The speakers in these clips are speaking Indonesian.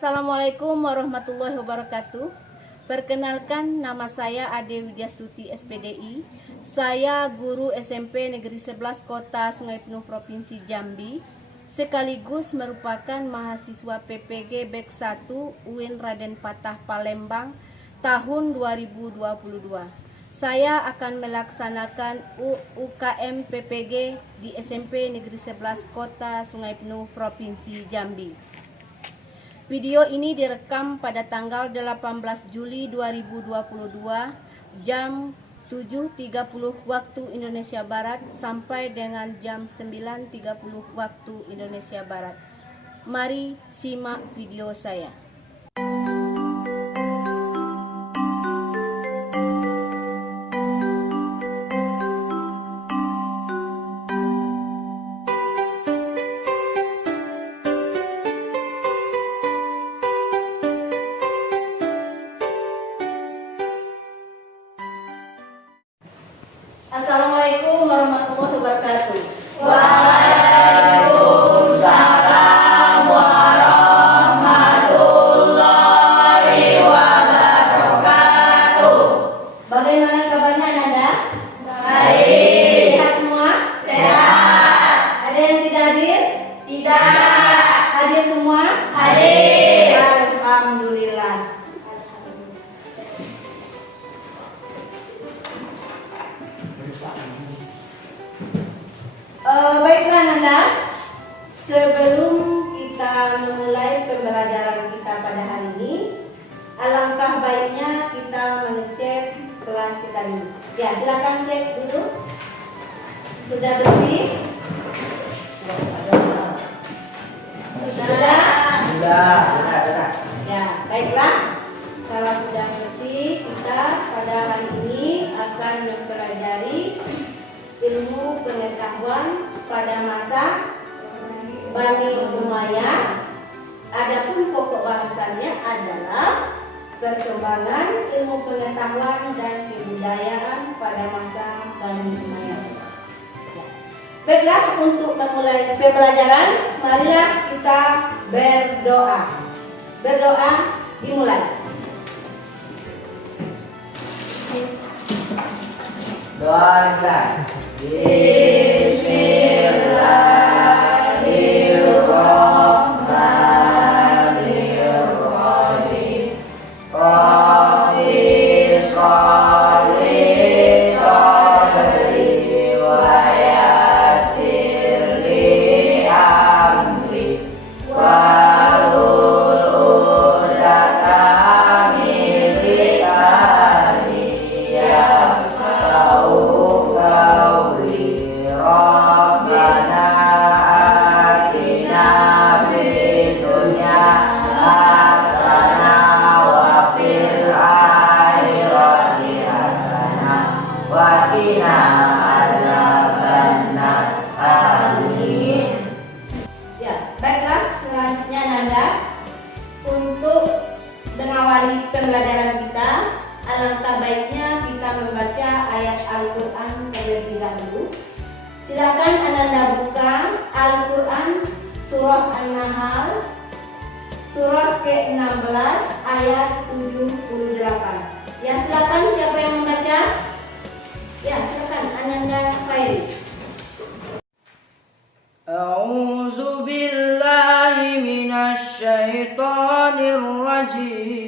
Assalamualaikum warahmatullahi wabarakatuh. Perkenalkan, nama saya Ade Widyastuti SPDI. Saya guru SMP Negeri 11 Kota Sungai Penuh Provinsi Jambi, sekaligus merupakan mahasiswa PPG BEK 1 UIN Raden Patah Palembang tahun 2022. Saya akan melaksanakan UKM PPG di SMP Negeri 11 Kota Sungai Penuh Provinsi Jambi. Video ini direkam pada tanggal 18 Juli 2022 jam 7.30 waktu Indonesia Barat sampai dengan jam 9.30 waktu Indonesia Barat. Mari simak video saya. Assalamualaikum warahmatullahi wabarakatuh. Waalaikumsalam warahmatullahi wabarakatuh. Bagaimana kabarnya Nanda? Baik. Sehat semua? Sehat. Ada yang tidak hadir? Tidak. Hadir semua? Hadir. Alhamdulillah. Baiklah Nanda, sebelum kita memulai pembelajaran kita pada hari ini, alangkah baiknya kita mengecek kelas kita dulu. Ya, silakan cek dulu. Sudah bersih? Sudah? Ya, baiklah. Kalau sudah bersih, kita pada hari ini akan mempelajari ilmu pengetahuan pada masa Bani Umayyah. Adapun pokok bahasannya adalah perkembangan ilmu pengetahuan dan kebudayaan pada masa Bani Umayyah. Baiklah, untuk memulai pembelajaran, marilah kita berdoa. Berdoa dimulai. Doa kita. Bismillahirrahmanirrahim. Rabbi sholli sholli wa yassir li amri wahlul 'uqdatam min lisani yafqahu qawli. Rabbana atina fid dunya hasanah wa fil akhirati hasanah wa qina adzabannar. Amin. Ya, baiklah, selanjutnya Nanda, untuk mengawali pembelajaran kita, alangkah baiknya kita membaca ayat Al-Quran terlebih dahulu. Silakan Ananda buka Al-Quran surah An-Nahl surah ke-16 ayat 78. Ya, silakan, siapa yang membaca? Ya, silakan Ananda Khairi. A'udzu billahi minasy syaithanir rajim.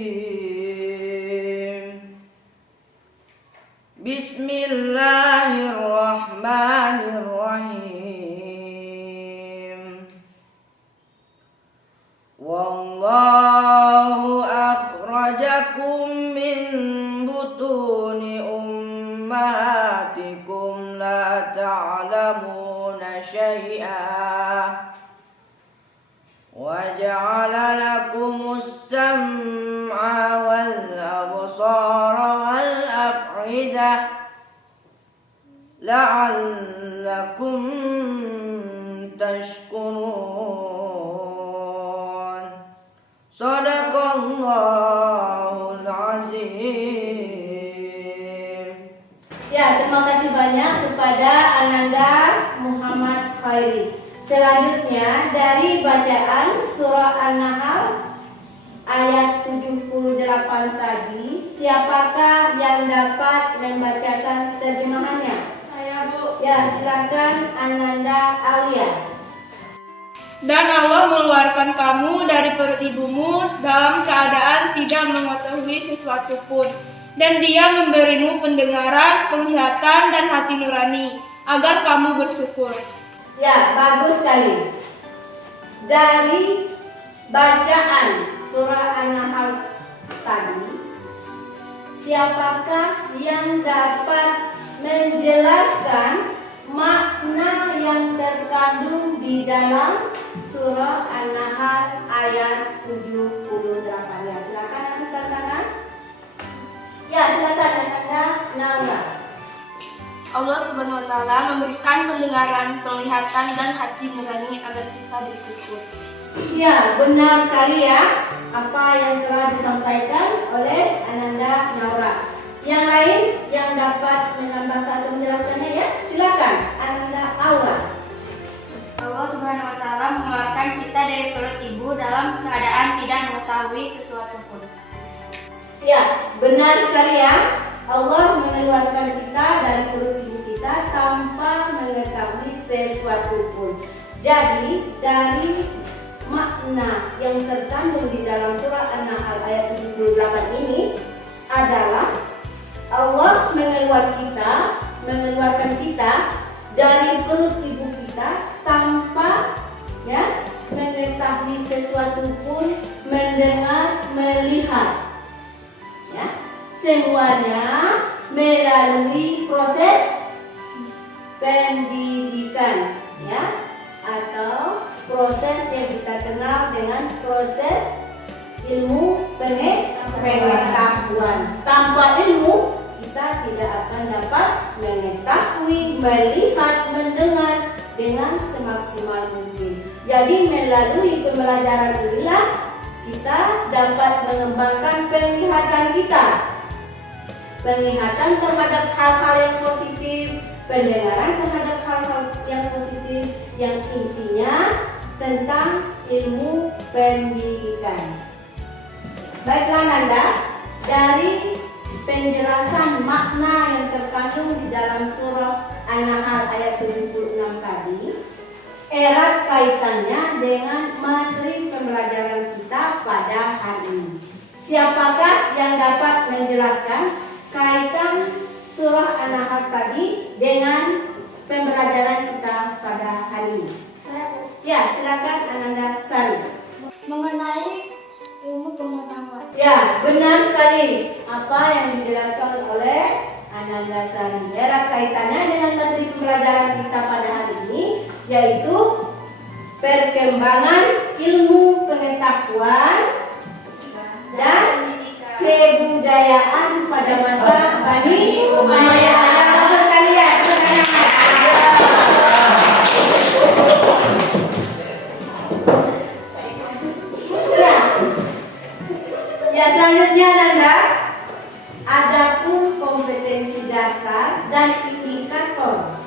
Bismillahirrahmanirrahim. Wallahu akhrajakum min butuni ummahatikum la ta'lamuna syai'a wa ja'ala lakumus sam'a wal absara wal af'idah la'allakum tashkurun. Shadaqallahul azim. Ya, terima kasih banyak kepada Ananda Muhammad Khairi. Selanjutnya dari bacaan surah An-Nahl ayat 78 tadi, siapakah yang dapat membacakan terjemahannya? Saya, Bu. Ya, silakan Ananda Aulia. Dan Allah mengeluarkan kamu dari perut ibumu dalam keadaan tidak mengetahui sesuatu pun. Dan Dia memberimu pendengaran, penglihatan, dan hati nurani, agar kamu bersyukur. Ya, bagus sekali. Dari bacaan surah An-Nahl tadi, siapakah yang dapat menjelaskan makna yang terkandung di dalam surah An-Nahl ayat 78? Ya, silakan angkat tangan. Ya, silakan Ananda Naura. Allah Subhanahu wa Ta'ala memberikan pendengaran, penglihatan, dan hati nurani agar kita bersyukur. Ya, benar sekali ya apa yang telah disampaikan oleh Ananda Naura. Yang lain yang dapat menambahkan atau menjelaskannya ya, silakan Ananda Aura. Allah Subhanahu wa Ta'ala mengeluarkan kita dari perut ibu dalam keadaan tidak mengetahui sesuatu pun. Ya, benar sekali ya. Allah mengeluarkan kita dari perut ibu kita tanpa mengetahui sesuatu pun. Jadi, dari makna yang terkandung di dalam surah An-Nahl ayat 78 ini adalah Allah mengeluarkan kita dari perut ibu kita tanpa ya mengetahui sesuatu pun, mendengar, melihat. Ya, semuanya melalui proses pendidikan ya, atau proses yang kita kenal dengan proses ilmu pengetahuan. Tanpa ilmu kita tidak akan dapat mengetahui, melihat, mendengar dengan semaksimal mungkin. Jadi melalui pembelajaran inilah kita dapat mengembangkan penglihatan kita, penglihatan terhadap hal-hal yang positif, pendengaran terhadap hal-hal yang positif, yang intinya tentang ilmu pendidikan. Baiklah Nanda, dari penjelasan makna yang terkandung di dalam surah An-Nahl ayat 76 tadi, erat kaitannya dengan materi pembelajaran kita pada hari ini. Siapakah yang dapat menjelaskan kaitan surah An-Nahl tadi dengan pembelajaran kita pada hari ini? Ya, silakan Ananda Sari. Mengenai ilmu pengetahuan. Ya, benar sekali apa yang dijelaskan oleh Ananda Sari. Erat kaitannya dengan materi pembelajaran kita pada hari ini, yaitu perkembangan ilmu pengetahuan dan kebudayaan pada masa Bani Umayyah. Bagus sekali ya. Ya, selanjutnya Nanda, adapun kompetensi dasar dan indikator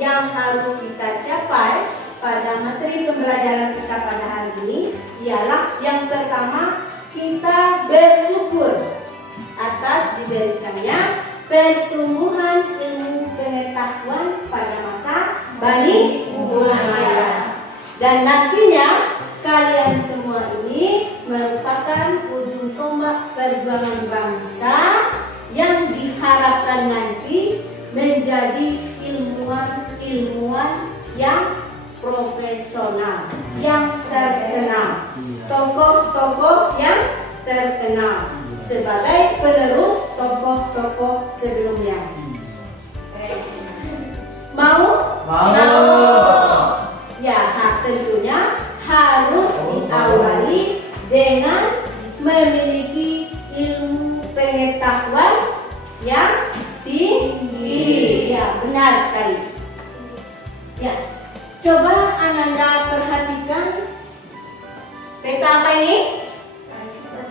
yang harus kita capai pada materi pembelajaran kita pada hari ini ialah yang pertama, kita bersyukur atas diberikannya pertumbuhan ilmu pengetahuan pada masa Bani Umayyah. Dan nantinya kalian semua ini merupakan ujung tombak perjuangan bangsa yang diharapkan nanti menjadi ilmuwan yang profesional, yang terkenal, tokoh-tokoh yang terkenal sebagai penerus tokoh-tokoh sebelumnya. Mau? Ya, tentunya harus diawali dengan memiliki ilmu pengetahuan yang tinggi. Ya, benar sekali. Ya, coba Ananda perhatikan peta apa ini?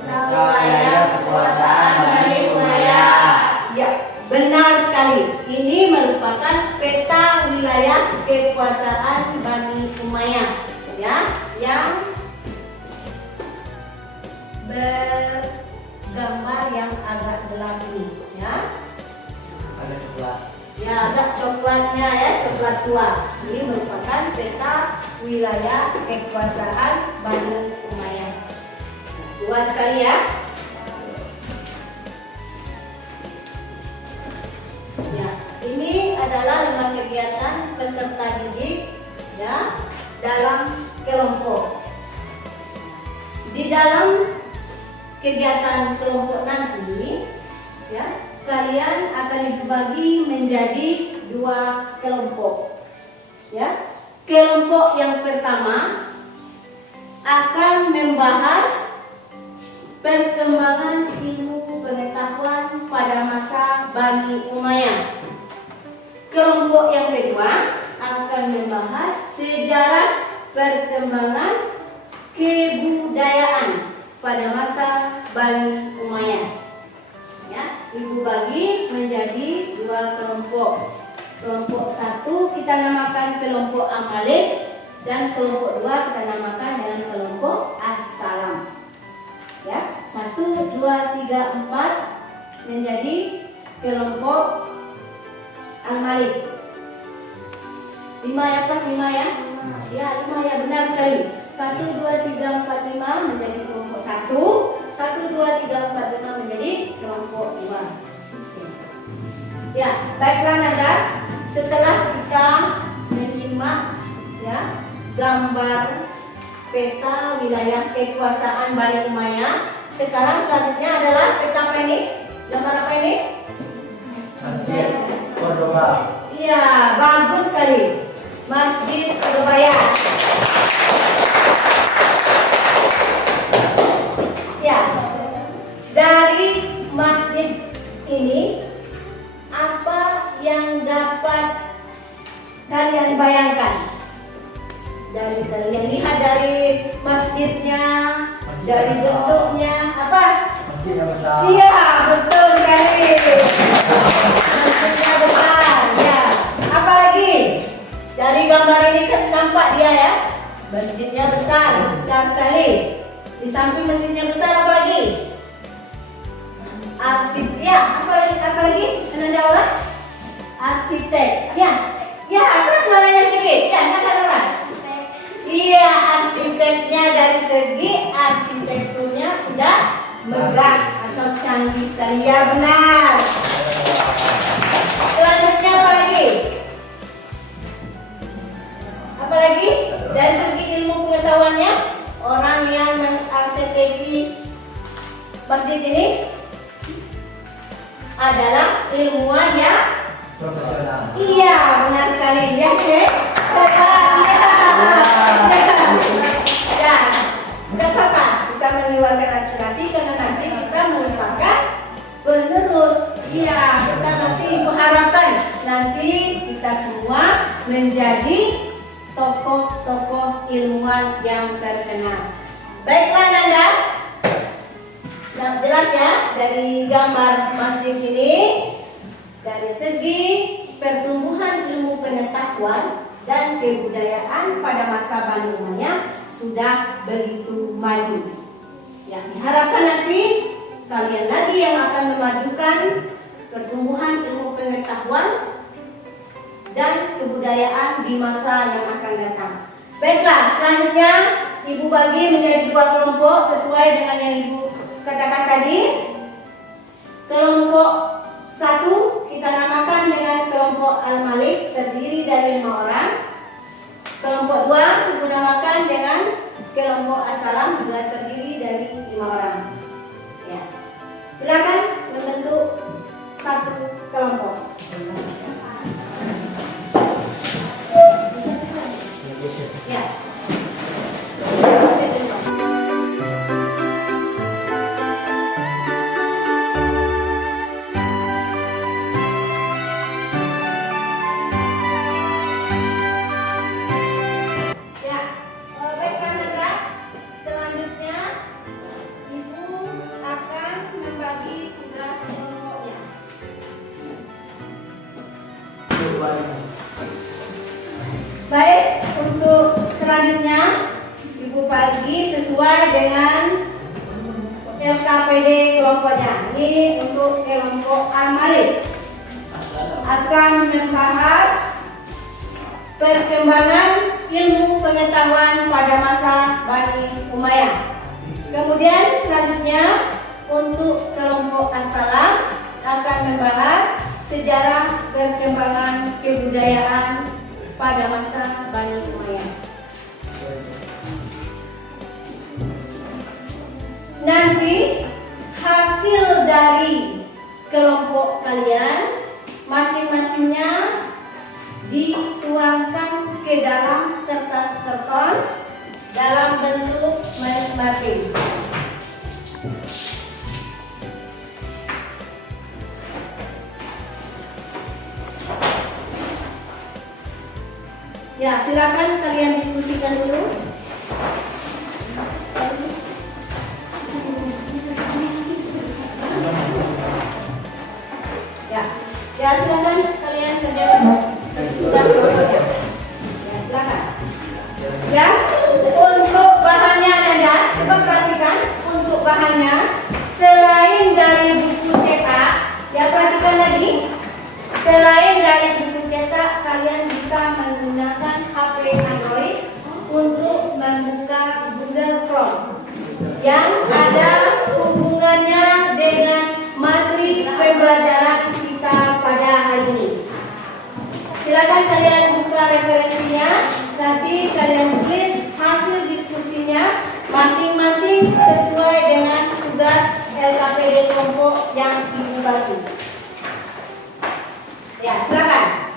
Peta wilayah kekuasaan Bani Umayyah. Ya, benar sekali. Ini merupakan peta wilayah kekuasaan Bani Umayyah, ya, yang gambar yang agak gelap ini, ya. Ada coklat. Ya, agak coklatnya ya, coklat tua. Ini merupakan peta wilayah kekuasaan Bani Umayyah. Tua sekali ya. Ya, ini adalah lembaga kegiatan peserta didik ya dalam kelompok. Di dalam kegiatan kelompok nanti ya, kalian akan dibagi menjadi 2 kelompok. Ya. Kelompok yang pertama akan membahas perkembangan ilmu pengetahuan pada masa Bani Umayyah. Kelompok yang kedua akan membahas sejarah perkembangan kebudayaan pada masa Bani Umayyah. Ya, Ibu bagi menjadi 2 kelompok. Kelompok 1 kita namakan kelompok Amalik dan kelompok 2 kita namakan dengan kelompok As-Salam. Ya, 1, 2, 3, 4 menjadi kelompok Al-Malik. 5 ya pas 5 ya? Ya 5 ya, benar sekali. 1, 2, 3, 4, 5 menjadi kelompok 1. 1, 2, 3, 4, 5 menjadi kelompok 2. Ya, baiklah Nanda. Setelah kita menyimak ya gambar peta wilayah kekuasaan Bani Umayyah, sekarang selanjutnya adalah peta apa ini? Gambar apa ini? Masjid Cordoba. Iya, bagus sekali. Masjid Cordoba. Ya, dari masjid ini apa yang dapat kalian bayangkan? Dari kalian lihat dari masjidnya, dari bentuknya, apa? Masjid yang besar. Iya, betul sekali. Masjidnya besar, ya. Apa lagi? Dari gambar ini kan nampak dia ya. Masjidnya besar sekali. Di samping masjidnya besar apa lagi? Arsitek, ya. Apa lagi? Ananda orang? Arsitek, ya. Ya, terus suaranya sedikit. Ya, silakan orang. Iya, arsiteknya dari segi arsitekturnya sudah megah atau canggih sekali. Ya, benar. Selanjutnya apa lagi? Apa lagi? Dari segi ilmu pengetahuannya, orang yang mengarsiteki masjid ini adalah ilmuwan yang Profesional. iya, benar sekali. Ya, Cek. Ya, tidak apa-apa. Kita mengeluarkan aspirasi karena nanti kita merupakan penerus. Iya, kita nanti ibu harapkan nanti kita semua menjadi tokoh-tokoh ilmuwan yang terkenal. Baiklah Nanda, yang jelas ya dari gambar masjid ini, dari segi pertumbuhan ilmu pengetahuan dan kebudayaan pada masa Bani Umayyah sudah begitu maju. Yang diharapkan nanti kalian lagi yang akan memajukan pertumbuhan ilmu pengetahuan dan kebudayaan di masa yang akan datang. Baiklah, selanjutnya Ibu bagi menjadi 2 kelompok sesuai dengan yang Ibu katakan tadi. Kelompok 1 kita namakan dengan kelompok Al-Malik, terdiri dari 5 orang. Kelompok 2 Ibu namakan dengan kelompok As-Salam, juga terdiri dari 5 orang. Ya. Silakan membentuk 1 kelompok. Ya. Ya, baiklah Nanda. Selanjutnya Ibu akan membagi tugas kelompoknya. Baik, untuk selanjutnya Ibu bagi sesuai dengan LKPD kelompoknya. Ini untuk kelompok Al-Malik akan membahas perkembangan ilmu pengetahuan pada masa Bani Umayyah. Kemudian selanjutnya untuk kelompok As-Salam akan membahas sejarah perkembangan kebudayaan pada masa Bani Umayyah. Nanti hasil dari kelompok kalian masing-masingnya dituangkan ke dalam kertas karton dalam bentuk masing-masing. Ya, silakan kalian diskusikan dulu. Ya, silakan kalian kerjakan tugas kelompoknya. Ya, silakan. Ya, untuk bahannya Nanda, coba perhatikan untuk bahannya selain dari buku cetak, ya perhatikan lagi. Selain dari buku cetak, kalian bisa menggunakan HP Android untuk membuka Google Chrome yang ada hubungannya dengan materi pembelajaran kita pada hari ini. Silakan kalian buka referensinya, nanti kalian tulis hasil diskusinya masing-masing sesuai dengan tugas LKPD kelompok yang Ibu bagi. Ya, silakan.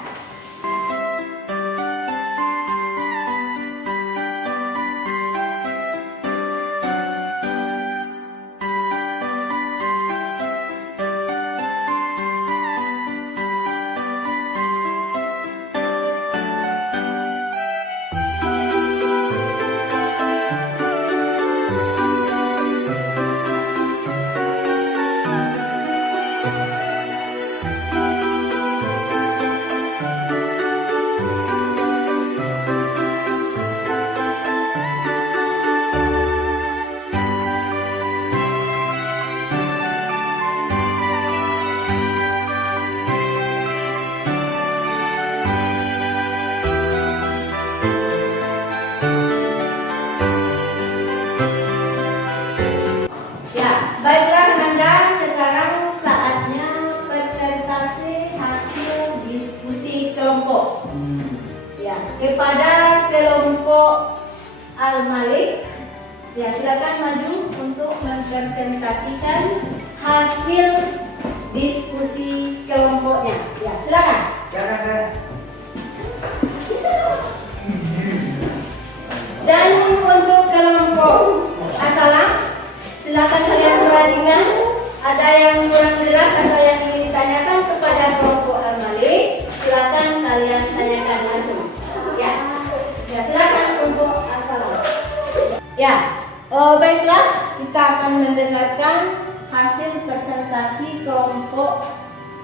Baiklah Nanda, sekarang saatnya presentasi hasil diskusi kelompok. Ya, kepada kelompok Al-Malik, ya silakan maju untuk mempresentasikan hasil diskusi kelompoknya. Ya, silakan. Silakan. Dan untuk kelompok As-Salam, silakan kalian perhatikan ada yang kurang jelas atau yang ingin ditanyakan kepada kelompok Al-Malik, silakan kalian tanyakan langsung. Ya, ya silakan kelompok As-Salam. Ya, baiklah kita akan mendengarkan hasil presentasi kelompok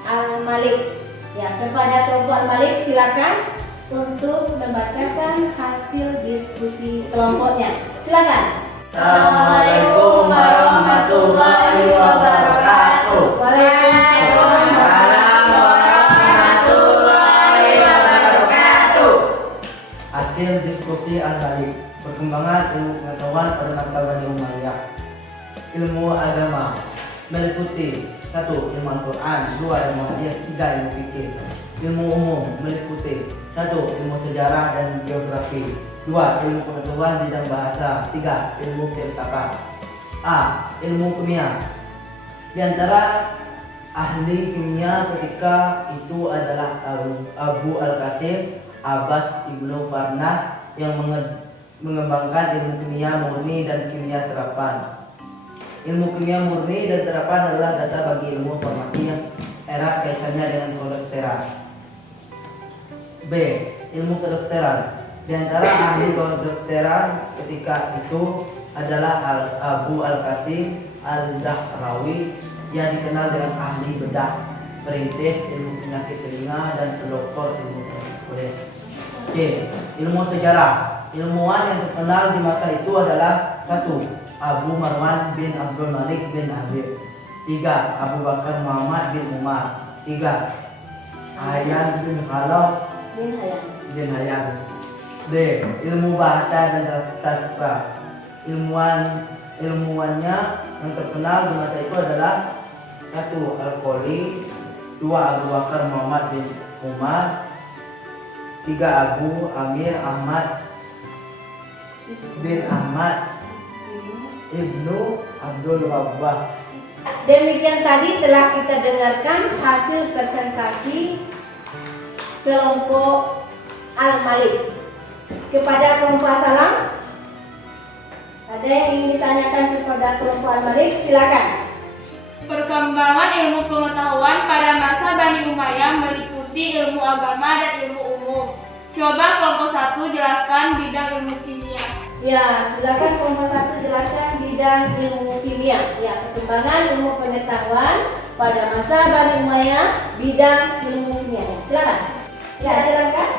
Al-Malik. Ya, kepada kelompok Al-Malik silakan untuk membacakan hasil diskusi kelompoknya. Silakan. Assalamualaikum warahmatullahi wabarakatuh. Waalaikumsalam warahmatullahi wabarakatuh. Hasil diskusi Al-Malik, perkembangan ilmu pengetahuan pada masa Bani Umayyah. Ilmu agama meliputi 1. Ilmu Al-Quran, 2. Ilmu hadis, 3. Ilmu fikih. Ilmu umum meliputi 1. Ilmu sejarah dan geografi, 2. Ilmu pengetahuan bidang bahasa, 3. Ilmu filsafat. A. Ilmu kimia. Di antara ahli kimia ketika itu adalah Abu Al-Qasim Abbas Ibnu Farnas yang mengembangkan ilmu kimia murni dan kimia terapan. Ilmu kimia murni dan terapan adalah dasar bagi ilmu farmasi yang erat kaitannya dengan kedokteran. B. Ilmu kedokteran. Di antara ahli kedokteran ketika itu adalah Abu Al-Qasim Al-Dahrawi yang dikenal dengan ahli bedah, perintis ilmu penyakit telinga dan pendokter ilmu kulit. C. Ilmu sejarah. Ilmuwan yang terkenal di masa itu adalah 1. Abu Marwan bin Abdul Malik bin Habib. 3. Abu Bakar Muhammad bin Umar. 3. Hayyan bin Khalaf bin Hayyan. D. Ilmu bahasa dan sastra. Ilmuwannya yang terkenal di masa itu adalah 1. Al-Qoli. 2. Abu Bakar Muhammad bin Umar. 3. Abu Amir Ahmad bin Ahmad Ibnu Abdul Rabbah. Demikian tadi telah kita dengarkan hasil presentasi kelompok Al-Malik. Kepada kelompok As-Salam, ada yang ingin ditanyakan kepada kelompok Al-Malik? Silakan. Perkembangan ilmu pengetahuan pada masa Bani Umayyah meliputi ilmu agama dan ilmu umum. Coba kelompok 1 jelaskan bidang ilmu kimia. Ya, silakan kelompok 1 jelaskan bidang ilmu kimia. Ya, perkembangan ilmu pengetahuan pada masa Bani Umayyah bidang ilmu kimia. Ya, silakan. Ya, silakan.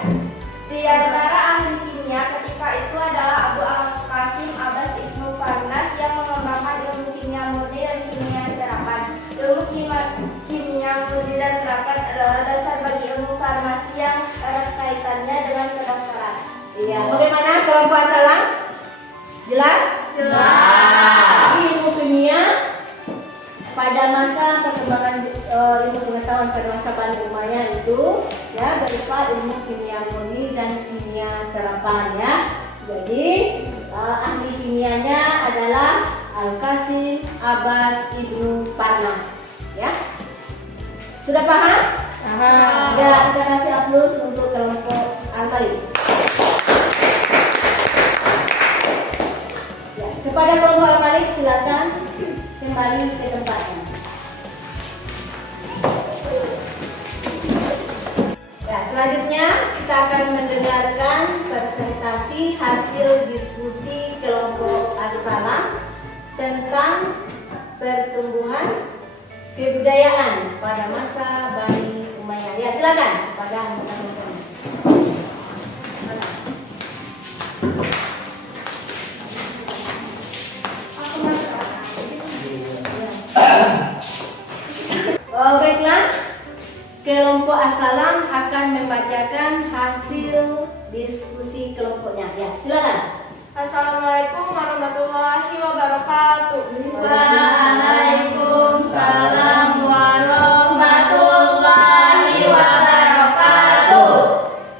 Di antara ahli kimia ketika itu adalah Abu Al-Qasim Abbas Ibnu Farnas yang mengembangkan ilmu kimia murni dan kimia serapan. Ilmu kimia murni dan serapan adalah dasar bagi ilmu farmasi yang erat kaitannya dengan kedokteran. Iya, bagaimana kelompok As-Salam? Jelas? Jelas. Ilmu kimia pada masa perkembangan ilmu pengetahuan pada masa Bani Umayyah itu ya berupa ilmu kimia murni dan kimia terapan ya. Jadi ahli kimianya adalah Al-Qasim Abbas Ibnu Farnas ya. Sudah paham? Paham. Ya, kita kasih aplaus untuk kelompok Al-Malik. Ya, kepada kelompok Al-Malik silakan kembali ke tempatnya. Ya, selanjutnya kita akan mendengarkan presentasi hasil diskusi kelompok As-Salam tentang pertumbuhan kebudayaan pada masa Bani Umayyah. Ya, silakan pada teman-teman. Baiklah, kelompok As-Salam akan membacakan hasil diskusi kelompoknya. Ya, silakan. Assalamualaikum warahmatullahi wabarakatuh. Waalaikumsalam warahmatullahi wabarakatuh.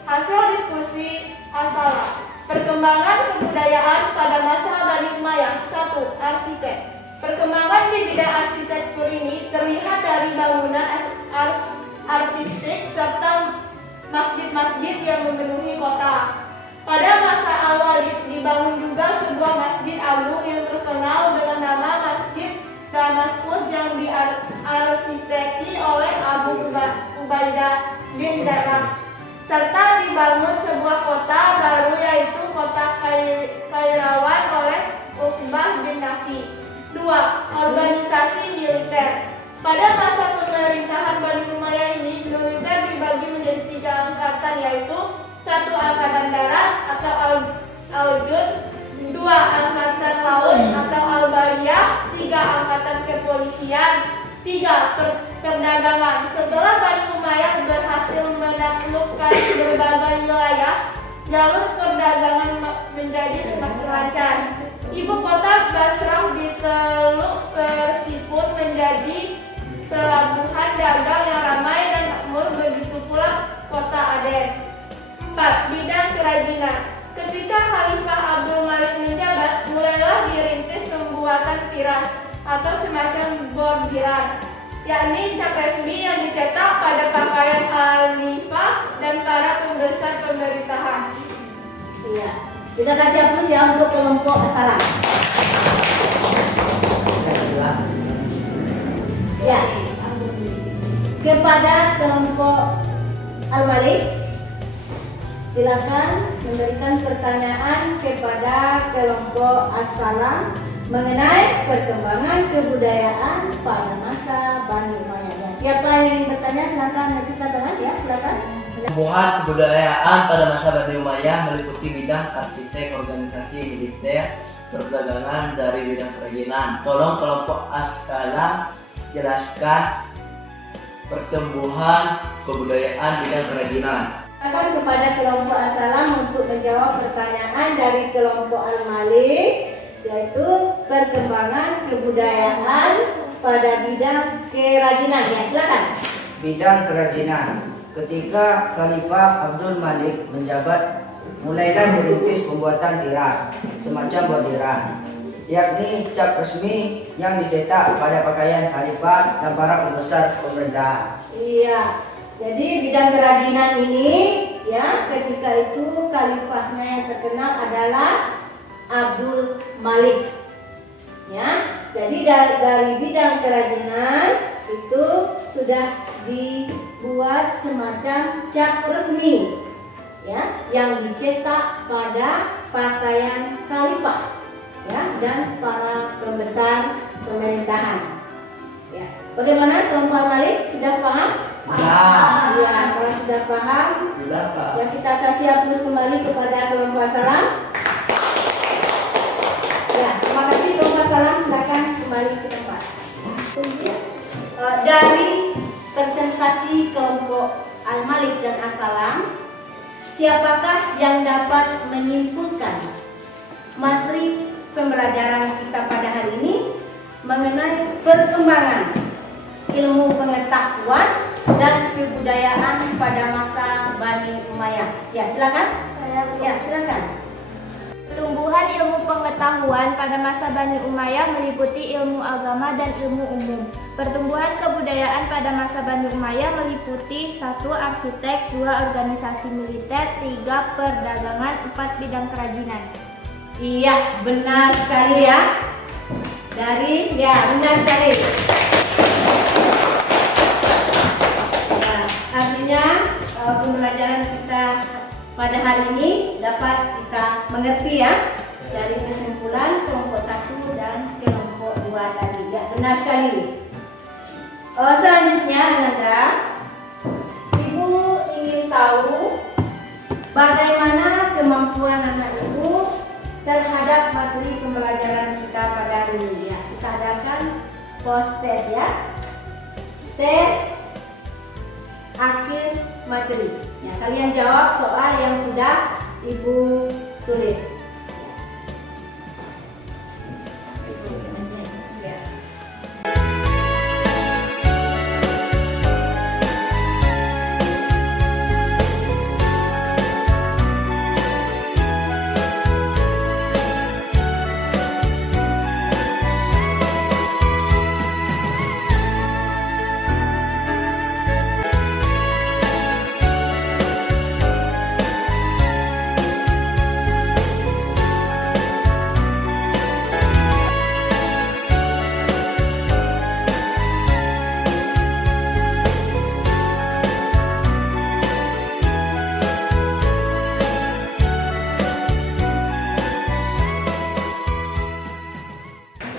Hasil diskusi As-Salam. Perkembangan kebudayaan pada masa Bani Umayyah. 1. Arsitek. Perkembangan di bidang arsitektur ini terlihat dari bangunan artistik serta masjid-masjid yang memenuhi kota. Pada masa Al-Walid dibangun juga sebuah masjid agung yang terkenal dengan nama Masjid Damaskus yang diarsiteki oleh Abu Ubaidah bin Jarrah. Serta dibangun sebuah kota baru yaitu kota Kairawan oleh Uqbah bin Nafi. 2. Organisasi militer. Pada masa pemerintahan Bani Umayyah ini, militer dibagi menjadi 3 angkatan yaitu 1. Angkatan darat atau Al-Jund, 2. Angkatan laut atau Al-Bariyah, 3. Angkatan kepolisian, 3. Perdagangan. Setelah Bani Umayyah berhasil menaklukkan berbagai wilayah, jalur perdagangan menjadi semakin lancar. Ibu kota Basrah di Teluk Persipun menjadi pelabuhan dagang yang ramai dan makmur, begitu pula kota Aden. 4. Bidang kerajinan. Ketika Khalifah Abdul Malik menjabat, mulailah dirintis pembuatan tiras atau semacam bordiran, yakni cap resmi yang dicetak pada pakaian khalifah dan para pembesar pemerintahan. Iya. Kita kasih aplaus ya untuk kelompok As-Salam. Ya. Kepada kelompok Al-Malik, silakan memberikan pertanyaan kepada kelompok As-Salam mengenai perkembangan kebudayaan pada masa Bani Umayyah. Siapa yang ingin bertanya silakan kita dengar ya, silakan. Pertumbuhan kebudayaan pada masa Bani Umayyah meliputi bidang arsitek, organisasi militer, perdagangan dari bidang kerajinan. Tolong kelompok Asalam jelaskan pertumbuhan kebudayaan bidang kerajinan. Akan kepada kelompok Asalam untuk menjawab pertanyaan dari kelompok Al-Malik, yaitu perkembangan kebudayaan pada bidang kerajinan. Ya, silakan. Bidang kerajinan. Ketika Khalifah Abdul Malik menjabat, mulailah dirintis pembuatan tiras, semacam bordiran, yakni cap resmi yang dicetak pada pakaian khalifah dan para pembesar pemerintahan. Iya. Jadi bidang kerajinan ini, ya, ketika itu khalifahnya yang terkenal adalah Abdul Malik. Ya. Jadi dari bidang kerajinan itu sudah dibuat semacam cap resmi, ya, yang dicetak pada pakaian khalifah, ya, dan para pembesar pemerintahan. Ya. Bagaimana kelompok Malik, sudah paham? Sudah. Ya, kalau sudah paham, Sudah, Pak. ya kita kasih aplaus kembali kepada kelompok Salam. Ya, terima kasih kelompok Salam, silakan kembali ke tempat. Ya. Dari presentasi kelompok Al-Malik dan As-Salam, siapakah yang dapat menyimpulkan materi pembelajaran kita pada hari ini mengenai perkembangan ilmu pengetahuan dan kebudayaan pada masa Bani Umayyah? Ya, silakan. Ya, silakan. Pertumbuhan ilmu pengetahuan pada masa Bani Umayyah meliputi ilmu agama dan ilmu umum. Pertumbuhan kebudayaan pada masa Bani Umayyah meliputi 1. Arsitek, 2. Organisasi militer, 3. Perdagangan, 4. Bidang kerajinan. Iya, benar sekali ya. Benar sekali. Ya, artinya pembelajaran kita pada hari ini dapat kita mengerti ya dari kesimpulan kelompok 1 dan kelompok 2 tadi. Ya, benar sekali. Selanjutnya, Ananda, Ibu ingin tahu bagaimana kemampuan anak Ibu terhadap materi pembelajaran kita pada hari ini. Ya, kita adakan post test ya. Tes akhir materi. Ya, kalian jawab soal yang sudah Ibu tulis. Ya.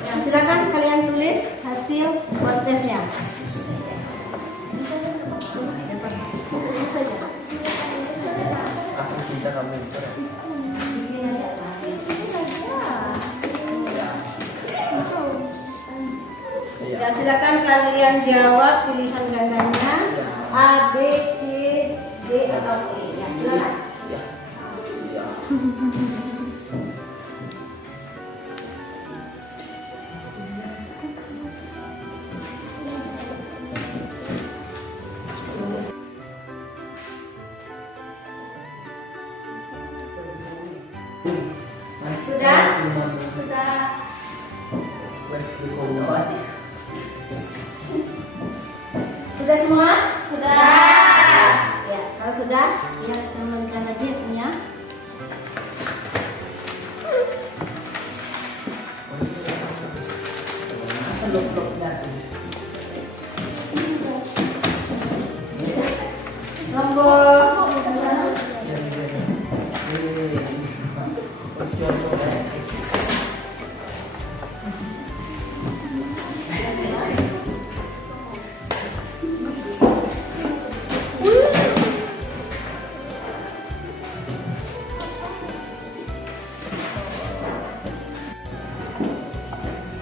Nah, silakan kalian tulis hasil post testnya. Aku cinta kamu. Ya, silakan kalian jawab pilihan gandanya A, B, C, D atau E. Ya, silakan. Sudah? Sudah. Sudah semua? Sudah. Ya, kalau sudah, ya kita kembalikan lagi hasilnya. Nomor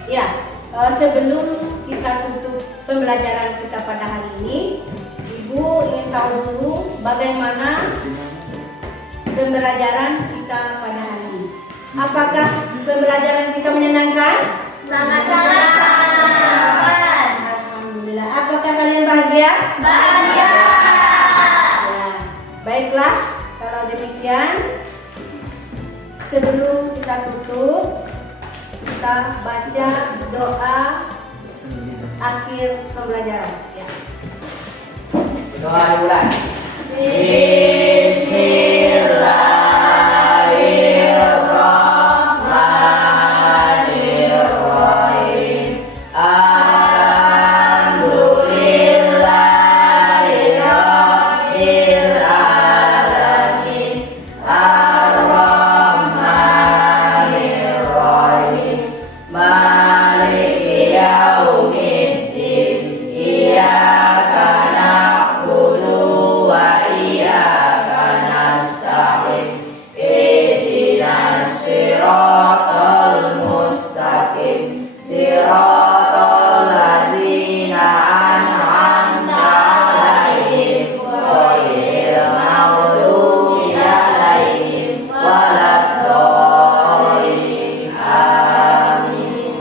Ya, sebelum kita tutup pembelajaran kita pada hari ini, Ibu ingin tahu dulu bagaimana pembelajaran kita pada hari ini. Apakah pembelajaran kita menyenangkan? Sangat-sangat menyenangkan. Alhamdulillah. Apakah kalian bahagia? Bahagia. Ya, baiklah. Kalau demikian, sebelum kita tutup, kita baca doa akhir pembelajaran. Ya. Doa dimulai. Bismillahirrahmanirrahim. Alhamdulillahirabbil alamin. Ar-Rahmanir-Rahim. Maliki yaumiddin. Iyyaka na'budu wa iyyaka nasta'in. Ihdinas siratal mustaqim. Siratal ladzina an'amta 'alaihim ghairil maghdubi 'alaihim waladdallin. Amin.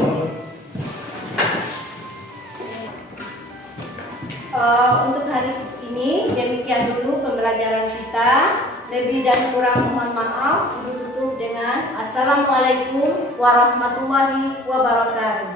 Untuk hari ini demikian dulu pembelajaran kita. Lebih dan kurang mohon maaf. Ibu tutup dengan Assalamualaikum warahmatullahi wabarakatuh.